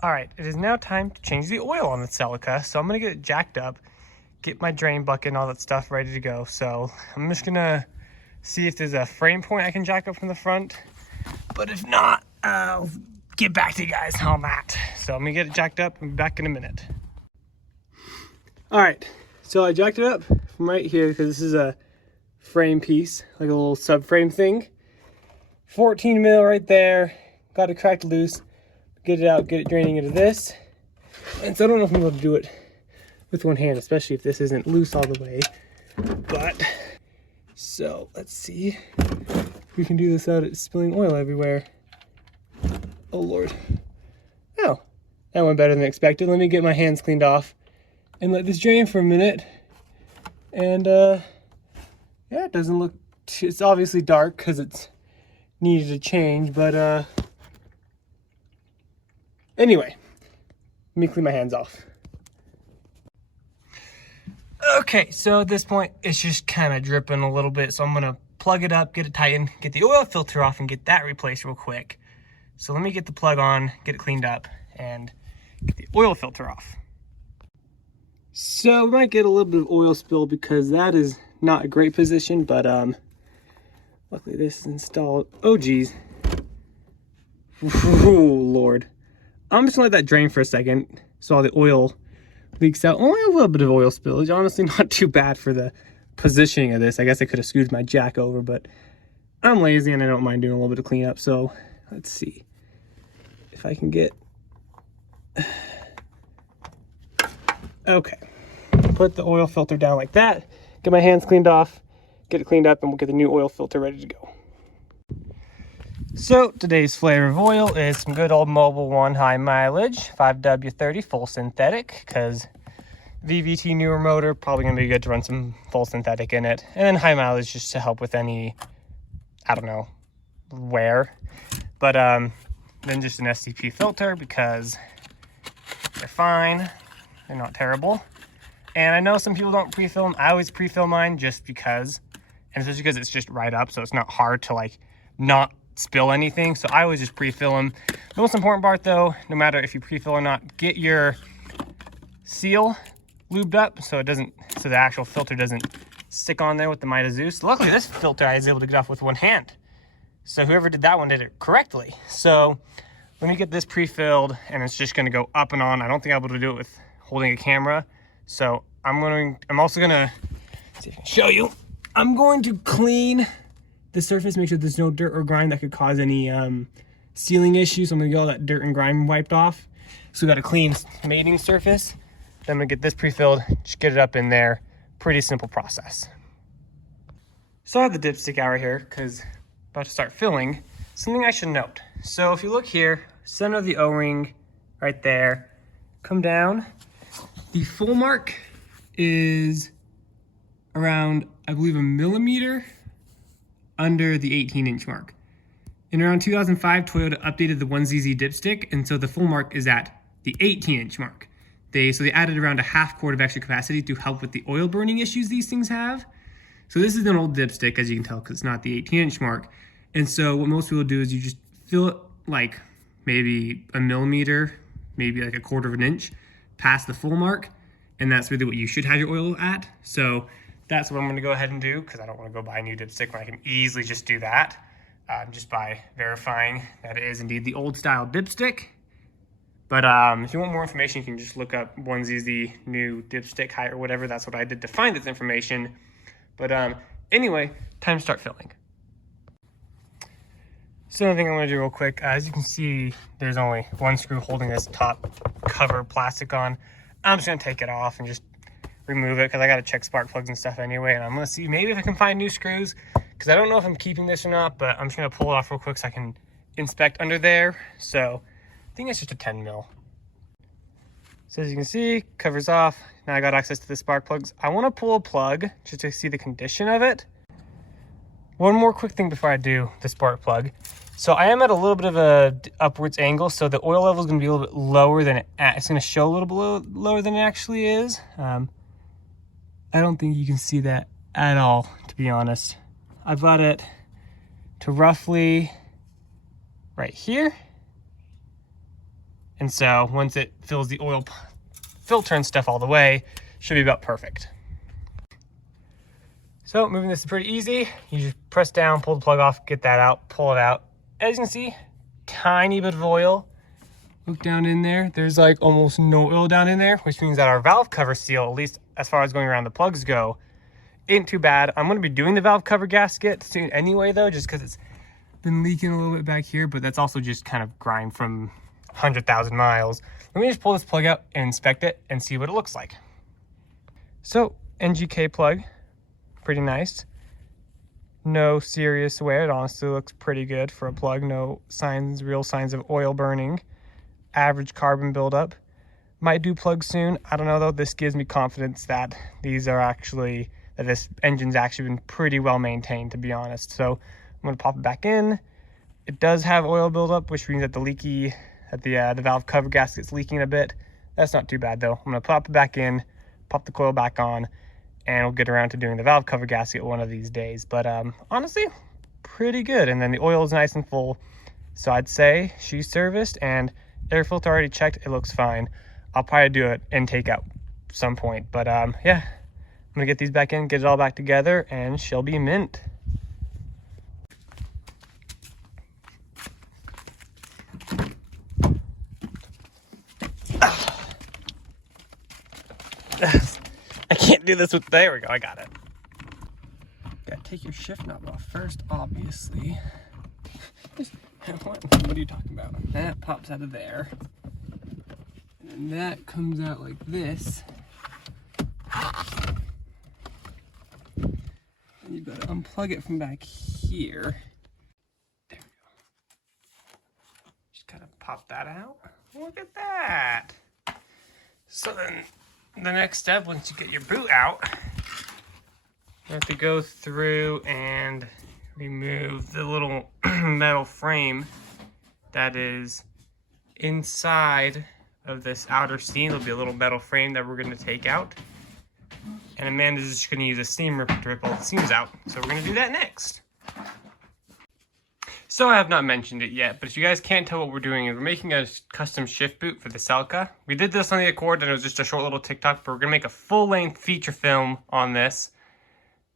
All right, it is now time to change the oil on the Celica. So I'm gonna get it jacked up, get my drain bucket and all that stuff ready to go. So I'm just gonna see if there's a frame point I can jack up from the front. But if not, I'll get back to you guys on that. So I'm gonna get it jacked up and be back in a minute. All right, so I jacked it up from right here because this is a frame piece, like a little subframe thing. 14 mil right there, got it cracked loose. Get it out, get it draining into this. And so I don't know if I'm able to do it with one hand, especially if this isn't loose all the way. But, so let's see if we can do this without it spilling oil everywhere. Oh Lord. Oh, that went better than expected. Let me get my hands cleaned off and let this drain for a minute. And yeah, it doesn't look, it's obviously dark because it's needed to change, but anyway, let me clean my hands off. Okay, so at this point, it's just kind of dripping a little bit, so I'm gonna plug it up, get it tightened, get the oil filter off, and get that replaced real quick. So let me get the plug on, get it cleaned up, and get the oil filter off. So we might get a little bit of oil spill because that is not a great position, but luckily this is installed. Oh geez. Oh Lord. I'm just gonna let that drain for a second so all the oil leaks out. Only a little bit of oil spillage. Honestly, not too bad for the positioning of this. I guess I could have scoothed my jack over, but I'm lazy and I don't mind doing a little bit of cleanup. So let's see if I can get... Okay. Put the oil filter down like that. Get my hands cleaned off. Get it cleaned up and we'll get the new oil filter ready to go. So today's flavor of oil is some good old Mobil 1 high mileage 5W30 full synthetic, because VVT newer motor, probably gonna be good to run some full synthetic in it. And then high mileage just to help with any, I don't know, wear. But then just an STP filter because they're fine, they're not terrible. And I know some people don't pre-fill them. I always pre-fill mine just because, and especially because it's just right up, so it's not hard to like not spill anything. So I always just pre-fill them. The most important part though, no matter if you pre-fill or not, get your seal lubed up so it doesn't, so the actual filter doesn't stick on there with the Midas Zeus. Luckily this filter I was able to get off with one hand. So whoever did that one did it correctly. So let me get this pre-filled and it's just gonna go up and on. I don't think I'll be able to do it with holding a camera. So I'm also gonna, see if I can show you. I'm going to clean the surface, make sure there's no dirt or grime that could cause any sealing issues. So I'm gonna get all that dirt and grime wiped off. So we got a clean mating surface. Then I'm gonna get this pre-filled, just get it up in there. Pretty simple process. So I have the dipstick out right here because about to start filling. Something I should note. So if you look here, center of the O-ring right there, come down. The full mark is around, I believe, a millimeter under the 18-inch mark. In around 2005, Toyota updated the 1ZZ dipstick, and so the full mark is at the 18-inch mark. So they added around a half quart of extra capacity to help with the oil burning issues these things have. So this is an old dipstick, as you can tell, because it's not the 18-inch mark. And so what most people do is you just fill it like maybe a millimeter, maybe like a quarter of an inch past the full mark, and that's really what you should have your oil at. So that's what I'm gonna go ahead and do, because I don't wanna go buy a new dipstick when I can easily just do that, just by verifying that it is indeed the old style dipstick. But if you want more information, you can just look up 1ZZ new dipstick height or whatever. That's what I did to find this information. But anyway, time to start filling. So another thing I'm gonna do real quick, as you can see, there's only one screw holding this top cover plastic on. I'm just gonna take it off and just remove it because I gotta check spark plugs and stuff anyway. And I'm gonna see maybe if I can find new screws, because I don't know if I'm keeping this or not, but I'm just gonna pull it off real quick so I can inspect under there. So I think it's just a 10 mil. So as you can see, covers off. Now I got access to the spark plugs. I wanna pull a plug just to see the condition of it. One more quick thing before I do the spark plug. So I am at a little bit of a upwards angle, so the oil level is going to be a little bit lower than it's going to show a little bit lower than it actually is. I don't think you can see that at all, to be honest. I've got it to roughly right here. And so once it fills the oil filter and stuff all the way, should be about perfect. So moving this is pretty easy. You just press down, pull the plug off, get that out, pull it out. As you can see, tiny bit of oil. Look down in there, there's like almost no oil down in there, which means that our valve cover seal, at least as far as going around the plugs go, ain't too bad. I'm gonna be doing the valve cover gasket soon anyway though, just because it's been leaking a little bit back here, but that's also just kind of grime from 100,000 miles. Let me just pull this plug out and inspect it and see what it looks like. So, NGK plug, pretty nice. No serious wear, it honestly looks pretty good for a plug. No signs, real signs of oil burning. Average carbon buildup. Might do plug soon. I don't know though. This gives me confidence that that this engine's actually been pretty well maintained, to be honest. So I'm gonna pop it back in. It does have oil buildup, which means that the valve cover gasket's leaking a bit. That's not too bad though. I'm gonna pop it back in, pop the coil back on, and we'll get around to doing the valve cover gasket one of these days. But honestly, pretty good. And then the oil is nice and full. So I'd say she's serviced, and air filter already checked, it looks fine. I'll probably do an intake out some point, but yeah, I'm gonna get these back in, get it all back together, and she'll be mint. I can't do this with, there we go, I got it. Gotta take your shift knob off first, obviously. What are you talking about? That pops out of there. And that comes out like this. And you've got to unplug it from back here. There we go. Just kind of pop that out. Look at that. So then the next step, once you get your boot out, you have to go through and remove the little metal frame that is inside of this outer seam. There'll be a little metal frame that we're going to take out, and Amanda's just going to use a seam ripper to rip all the seams out. So we're going to do that next. So I have not mentioned it yet, but if you guys can't tell what we're doing, is we're making a custom shift boot for the Celica. We did this on the Accord and it was just a short little TikTok, but we're going to make a full-length feature film on this.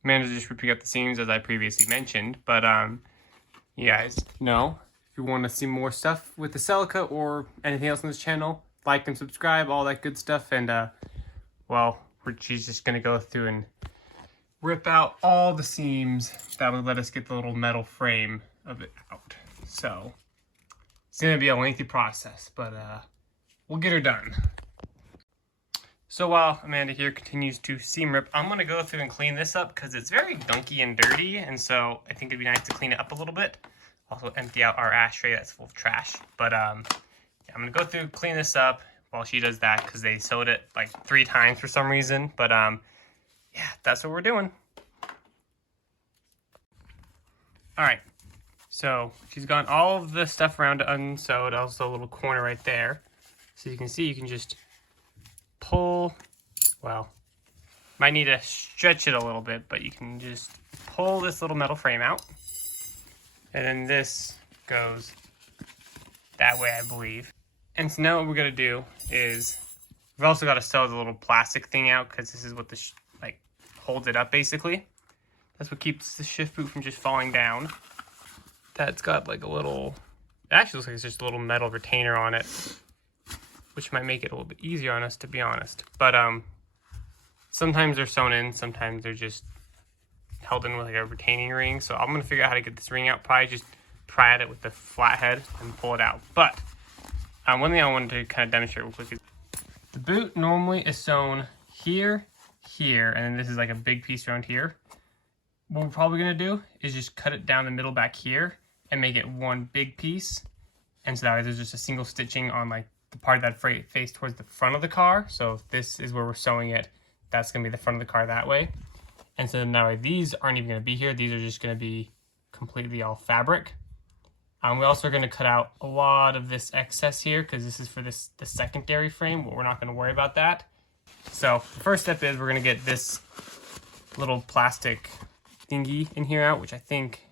Amanda's just ripping up the seams as I previously mentioned, but you guys know, if you want to see more stuff with the Celica or anything else on this channel, like and subscribe, all that good stuff, and well, she's just going to go through and rip out all the seams that would let us get the little metal frame of it out. So it's going to be a lengthy process, but we'll get her done. So while Amanda here continues to seam rip, I'm going to go through and clean this up because it's very gunky and dirty, and so I think it'd be nice to clean it up a little bit. Also empty out our ashtray that's full of trash. But yeah, I'm going to go through, clean this up while she does that because they sewed it like 3 times for some reason. But yeah, that's what we're doing. Alright, so she's gotten all of the stuff around to unsewed, also a little corner right there. So you can see, you can just pull, well, might need to stretch it a little bit, but you can just pull this little metal frame out. And then this goes that way, I believe. And so now what we're going to do is, we've also got to sew the little plastic thing out because this is what the like holds it up basically. That's what keeps the shift boot from just falling down. That's got like a little, it actually looks like it's just a little metal retainer on it, which might make it a little bit easier on us, to be honest. But sometimes they're sewn in, sometimes they're just held in with like a retaining ring. So I'm gonna figure out how to get this ring out. Probably just pry at it with the flathead and pull it out. But one thing I wanted to kind of demonstrate real quick is the boot normally is sewn here, here, and then this is like a big piece around here. What we're probably gonna do is just cut it down the middle back here and make it one big piece. And so that way there's just a single stitching on like the part that face towards the front of the car. So if this is where we're sewing it, that's gonna be the front of the car that way. And so that way these aren't even gonna be here. These are just gonna be completely all fabric. We also are gonna cut out a lot of this excess here because this is for the secondary frame, but we're not gonna worry about that. So the first step is we're gonna get this little plastic thingy in here out, which I think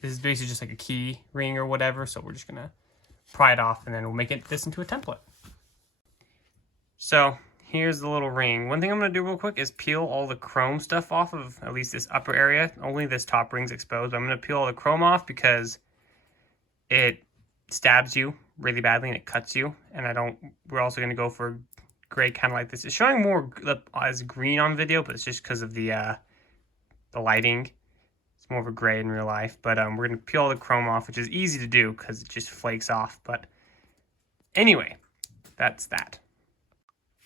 this is basically just like a key ring or whatever. So we're just gonna pry it off, and then we'll make this into a template. So here's the little ring. One thing I'm going to do real quick is peel all the chrome stuff off of at least this upper area. Only this top ring's exposed, but I'm going to peel all the chrome off because it stabs you really badly and it cuts you. And we're also going to go for gray kind of like this. It's showing more as green on video, but it's just because of the lighting. It's more of a gray in real life, but we're going to peel all the chrome off, which is easy to do because it just flakes off. But anyway, that's that.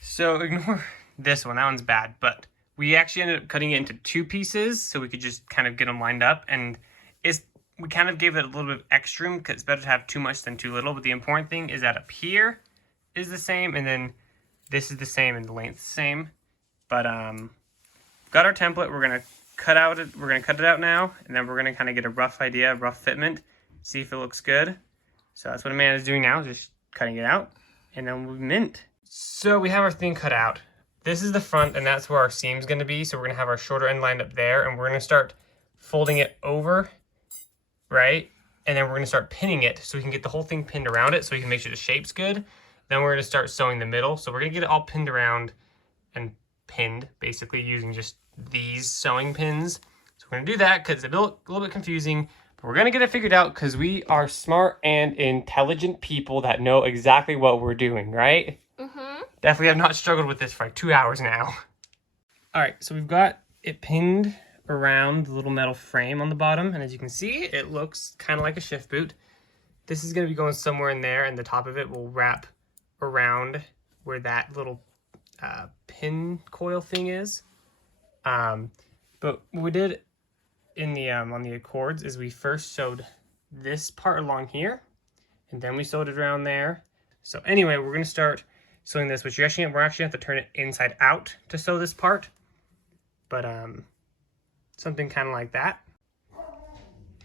So ignore this one, that one's bad, but we actually ended up cutting it into 2 pieces so we could just kind of get them lined up, and we kind of gave it a little bit of extra room because it's better to have too much than too little, but the important thing is that up here is the same, and then this is the same, and the length's the same. But got our template, we're going to cut it out now, and then we're going to kind of get a rough idea, a rough fitment, see if it looks good. So that's what Amanda's doing now, just cutting it out, and then we'll mint. So we have our thing cut out. This is the front, and that's where our seam's going to be. So we're going to have our shorter end lined up there, and we're going to start folding it over, right? And then we're going to start pinning it so we can get the whole thing pinned around it so we can make sure the shape's good. Then we're going to start sewing the middle. So we're going to get it all pinned around and pinned, basically using just these sewing pins. So we're going to do that because it's a little bit confusing, but we're going to get it figured out because we are smart and intelligent people that know exactly what we're doing, right? Mm-hmm. Definitely have not struggled with this for like 2 hours now. All right, so we've got it pinned around the little metal frame on the bottom, and as you can see, it looks kind of like a shift boot. This is going to be going somewhere in there, and the top of it will wrap around where that little pin coil thing is. But what we did in the on the Accords is we first sewed this part along here, and then we sewed it around there. So anyway, we're going to start sewing this, which we're actually going to have to turn it inside out to sew this part. But something kind of like that.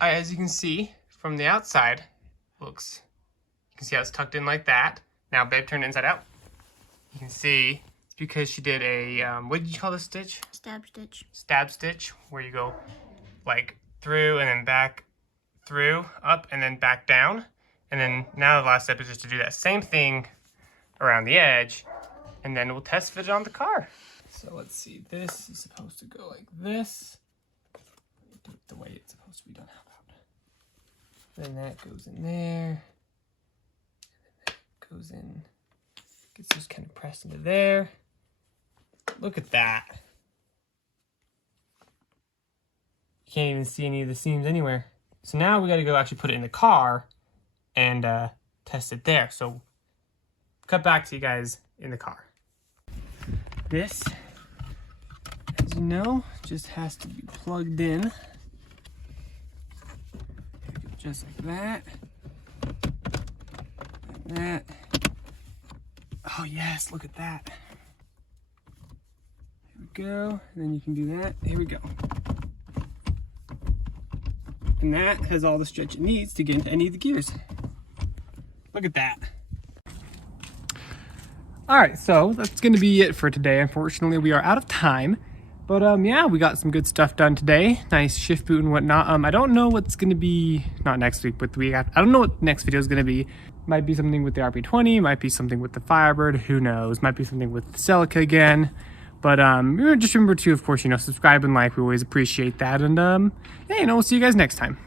As you can see from the outside, you can see how it's tucked in like that. Now, babe, turn it inside out. You can see it's because she did a, what did you call this stitch? Stab stitch. Stab stitch, where you go like through and then back through, up and then back down. And then now the last step is just to do that same thing around the edge, and then we'll test fit it on the car. So let's see, this is supposed to go like this. Do it the way it's supposed to be done. How about? Then that goes in there. And then that goes in. Gets just kind of pressed into there. Look at that. You can't even see any of the seams anywhere. So now we got to go actually put it in the car and test it there. So cut back to you guys in the car. This, as you know, just has to be plugged in. Just like that. Like that. Oh yes, look at that. Here we go. And then you can do that. Here we go. And that has all the stretch it needs to get into any of the gears. Look at that. All right, so that's going to be it for today. Unfortunately, we are out of time. But yeah, we got some good stuff done today. Nice shift boot and whatnot. I don't know what's going to be, not next week, but the week after. I don't know what next video is going to be. Might be something with the RP20, might be something with the Firebird, who knows. Might be something with the Celica again. But just remember to, of course, subscribe and like. We always appreciate that. And yeah, we'll see you guys next time.